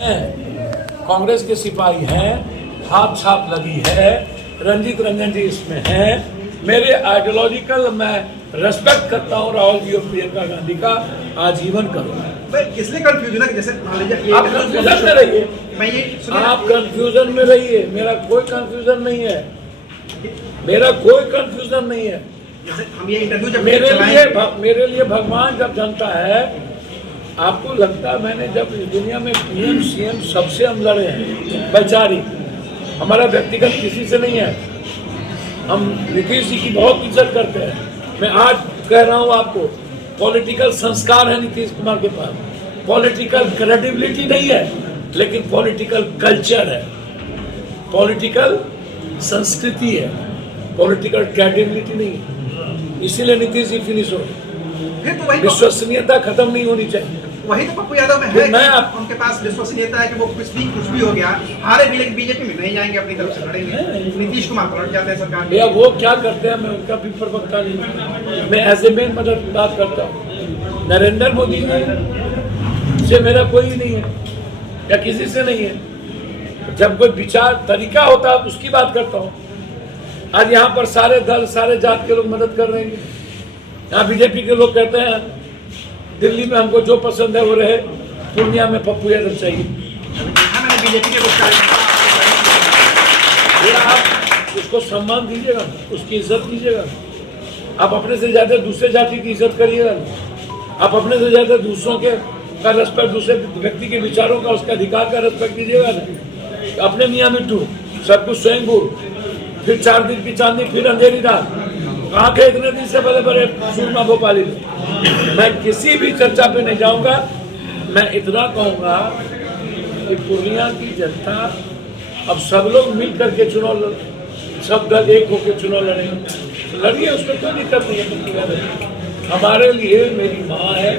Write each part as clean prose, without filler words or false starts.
कांग्रेस के सिपाही हैं, हाथ छाप लगी है, रंजीत रंजन जी इसमें हैं। मेरे आइडियोलॉजिकल मैं रेस्पेक्ट करता हूँ राहुल जी और प्रियंका गांधी का, आजीवन करूँगा। इसलिए कंफ्यूजन है कि जैसे मान लीजिए आप कंफ्यूजन में रहिए, मैं ये आप कंफ्यूजन में रहिए, मेरा कोई कंफ्यूजन नहीं है, मेरा कोई कंफ्यूजन नहीं है। जैसे हम ये इंटरव्यू जब मेरे लिए भगवान जब जनता है, आपको लगता है मैंने जब इस दुनिया में पीएम सीएम सबसे हम लड़े हैं, वैचारिक, हमारा व्यक्तिगत किसी से नहीं है। हम नीतीश जी की बहुत इज्जत करते हैं। मैं आज कह रहा हूँ आपको, पॉलिटिकल संस्कार है नीतीश कुमार के पास, पॉलिटिकल क्रेडिबिलिटी नहीं है, लेकिन पॉलिटिकल कल्चर है, पॉलिटिकल संस्कृति है, पॉलिटिकल क्रेडिबिलिटी नहीं है। इसीलिए नीतीश जी फिनिश हो गए। विश्वसनीयता खत्म नहीं होनी चाहिए। वही तो पप्पू यादव में है कि उनके पास विश्वसनीयता है कि वो कुछ भी हो गया, हारे भी लेकिन बीजेपी में नहीं जाएंगे, अपनी तरफ से लड़ेंगे। नीतीश कुमार पलट जाते हैं सरकार में। भैया वो क्या करते हैं, मैं उनका भी प्रवक्ता नहीं, मैं एज ए मेन मदद बात करता हूँ। नरेंद्र मोदी जी से मेरा कोई नहीं है या किसी से नहीं है। जब कोई विचार तरीका होता है उसकी बात करता हूँ। आज यहाँ पर सारे दल सारे जात के लोग मदद कर रहे हैं। यहाँ बीजेपी के लोग कहते हैं दिल्ली में हमको जो पसंद है वो रहे, पूर्णिया में पप्पू यादव चाहिए। मैंने बीजेपी के आप उसको सम्मान दीजिएगा, उसकी इज्जत कीजिएगा। आप अपने से ज्यादा दूसरे जाति की इज्जत करिएगा, आप अपने से ज्यादा दूसरों के का रेस्पेक्ट, दूसरे व्यक्ति के विचारों का, उसके अधिकार का रेस्पेक्ट कीजिएगा। अपने मियाँ मिट्टू सब कुछ स्वयं गुरु, फिर 4 दिन की चांदनी, फिर अंधेरी रात, कहाँ थे इतने दिन से बड़े बड़े सूरमा भोपाली। मैं किसी भी चर्चा पे नहीं जाऊंगा। मैं इतना कहूंगा कि पूर्णिया की जनता अब सब लोग मिल करके चुनाव, सब दल एक होकर चुनाव लड़िए, उसमें कोई दिक्कत नहीं है। हमारे लिए मेरी माँ है,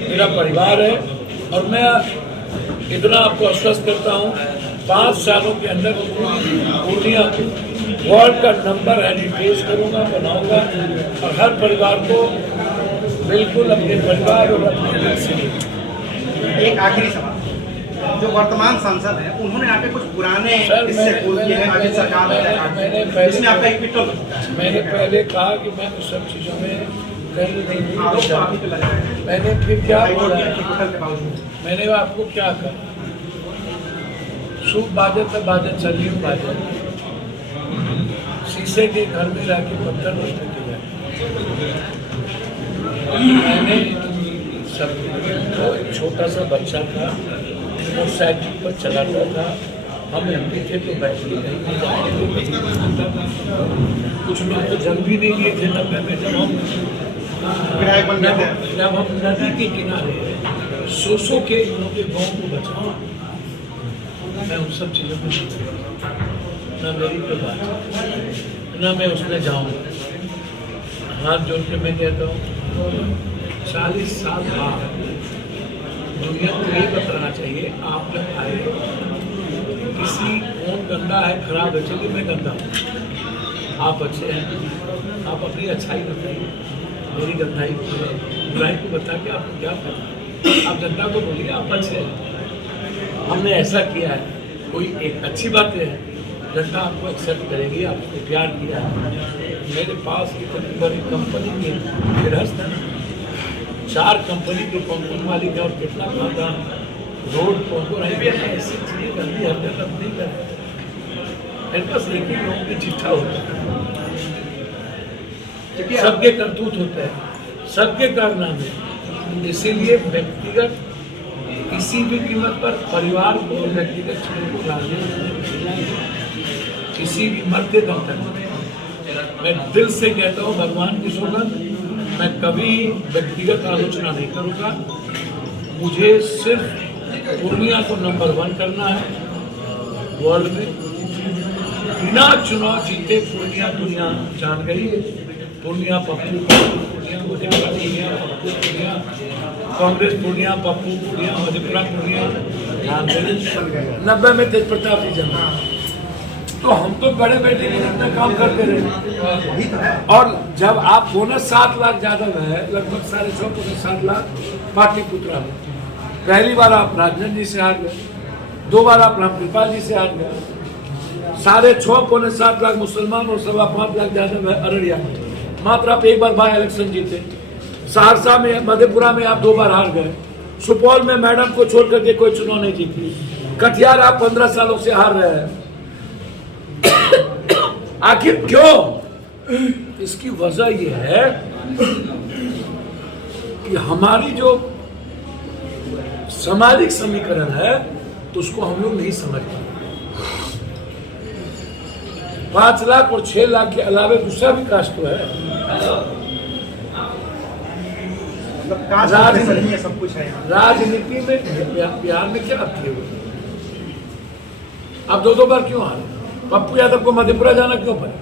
मेरा परिवार है, और मैं इतना आपको आश्वस्त करता हूँ 5 सालों के अंदर पूर्णिया वर्ल्ड का नंबर हेरिटेज करूँगा, बनाऊँगा, और हर परिवार को बिल्कुल अपने परिवार और अपने दिल से। एक आखिरी सवाल, जो वर्तमान सांसद हैं उन्होंने आके कुछ पुराने किस्से खोल दिए हैं अभी सरकार में, इसमें आपका एक पिट्टल। मैंने पहले कहा कि मैं उस सब चीज़ों में कहीं नहीं, मैंने फिर क्या बोला, मैंने आपको क्या कहा, सूप बाजत है बाजत चलिए बाजत, शीशे के घर में रह के पत्थर नष्ट किया। मैंने सब तो एक छोटा सा बच्चा था, मोटरसाइकिल पर चलाता था, हम एमपी थे तो बैठ नहीं, कुछ लोग तो जन्म भी नहीं लिए थे 90 में, जब हम नदी के किनारे सो के उनके गाँव को बचाओ। मैं उन सब चीज़ों में न मेरी कोई बात, न मैं उसमें जाऊँगा। हाथ जोड़ के मैं कहता हूँ 40 साल बाद दुनिया को ये बताना चाहिए, आप जब आए किसी कौन गंदा है खराब है, चलिए मैं गंदा हूँ, आप अच्छे हैं, आप अपनी अच्छाई बताइए, मेरी गंदाई बुराई को बता के आपको क्या पता। आप जनता को बोलिए आप अच्छे हैं, हमने ऐसा किया है, कोई एक अच्छी बात है, जनता आपको एक्सेप्ट करेगी, आपको प्यार किया है। मेरे पास इतनी बड़ी कंपनी की गिरहस्त है, 4 कंपनी के कौन मालिक है, और कितना खाता रोड कौन ऐसी चीज़ें गंदी हरकत अब नहीं करते। मेरे पास एक ही लोगों की चिट्ठा होता है, सबके करतूत होते हैं, सबके कारनामे। इसीलिए व्यक्तिगत किसी भी कीमत पर परिवार को, व्यक्तिगत चीज़ों को राजनीति किसी भी मरते दम तक मैं दिल से कहता हूँ, भगवान की सौगंध, मैं कभी व्यक्तिगत आलोचना नहीं करूँगा। मुझे सिर्फ पूर्णिया को नंबर 1 करना है वर्ल्ड में। बिना चुनाव जीते पूर्णिया दुनिया जान गई। पूर्णिया पप्पू, पूर्णिया पूर्णिया पप्पू, पूर्णिया कांग्रेस, पूर्णिया पप्पू, पूर्णिया मधेपुरा, पूर्णिया जान गई। 90 में तेज प्रताप जी जन्मा, तो हम तो बड़े बेटे के जितना काम करते रहे। और जब आप बोनस 7 लाख ज्यादा है, लगभग 6.5 7 लाख पाटलिपुत्रा में, पहली बार आप राजन जी से हार गए। 2 बार आप रामकृपाल जी से हार गए, 6.5 पौने 7 लाख मुसलमान और 5.25 लाख ज्यादा अररिया, मात्र आप 1 बार बाय इलेक्शन जीते। सहरसा में, मधेपुरा में आप 2 बार हार गए। सुपौल में मैडम को छोड़ करके कोई चुनाव नहीं जीती। कटिहार आप 15 सालों से हार रहे हैं। आखिर क्यों? इसकी वजह यह है कि हमारी जो सामाजिक समीकरण है तो उसको हम लोग नहीं समझ पाते। 5 लाख और 6 लाख के अलावा दूसरा भी कास्ट तो है। सब कुछ है। राजनीति में बिहार में क्या किए हुए? आप 2 बार क्यों हारे? पप्पू यादव को मधेपुरा जाना क्यों पड़ा?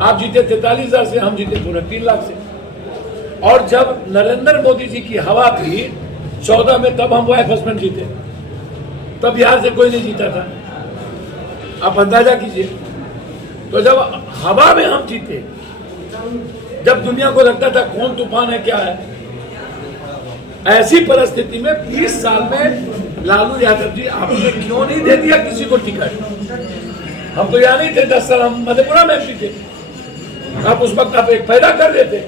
आप जीते 43,000 से, हम जीते 3 लाख से। और जब नरेंद्र मोदी जी की हवा थी 14 में, तब हम वाइफ हस्बैंड जीते, तब बिहार से कोई नहीं जीता था। आप अंदाजा कीजिए। तो जब हवा में हम जीते, जब दुनिया को लगता था कौन तूफान है क्या है, ऐसी परिस्थिति में 20 साल में लालू यादव जी आपने क्यों नहीं दे दिया किसी को टिकट? हम तो यहाँ नहीं थे, 10 साल हम मधेपुरा में एमपी थे। आप उस वक्त आप एक पैदा कर देते।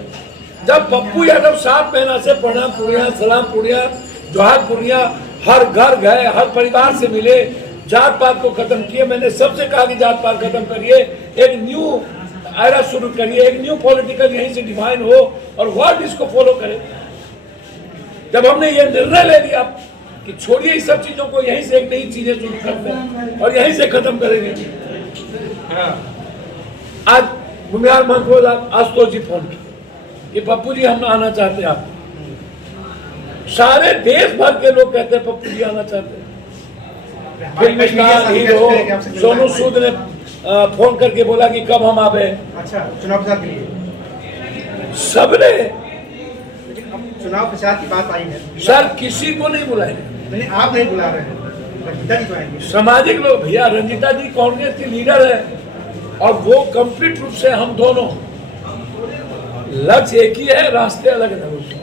जब पप्पू यादव 7 महीना से प्रणाम पुरिया, सलाम पुरिया, जोहार पुरिया, हर घर गए, हर परिवार से मिले, जात पात को खत्म किए। मैंने सबसे कहा कि जात पात खत्म करिए, एक न्यू एरा शुरू करिए, एक न्यू पॉलिटिकल यहीं से डिफाइन हो और वर्ल्ड इसको फॉलो करे। जब हमने ये निर्णय ले लिया कि छोड़िए इस सब चीजों को, यहीं से एक नई चीजें शुरू करते हैं और यहीं से खत्म करेंगे। आज भूमिहार महफूज आशुतोष जी फोन किए कि पप्पू जी हम आना चाहते हैं। आप सारे देश भर के लोग कहते हैं पप्पू जी आना चाहते हैं। Film star hero Sonu Sood ने फोन करके बोला कि कब हम आवे। अच्छा, चुनाव प्रचार के लिए सबने चुनाव प्रचार की बात आई है सर, किसी को नहीं बुलाएंगे। नहीं, आप नहीं बुला रहे हैं, रंजीता जी तो आएंगे। सामाजिक लोग, भैया रंजीता जी कांग्रेस की लीडर है और वो कंप्लीट रूप से, हम दोनों लक्ष्य एक ही है, रास्ते अलग अलग।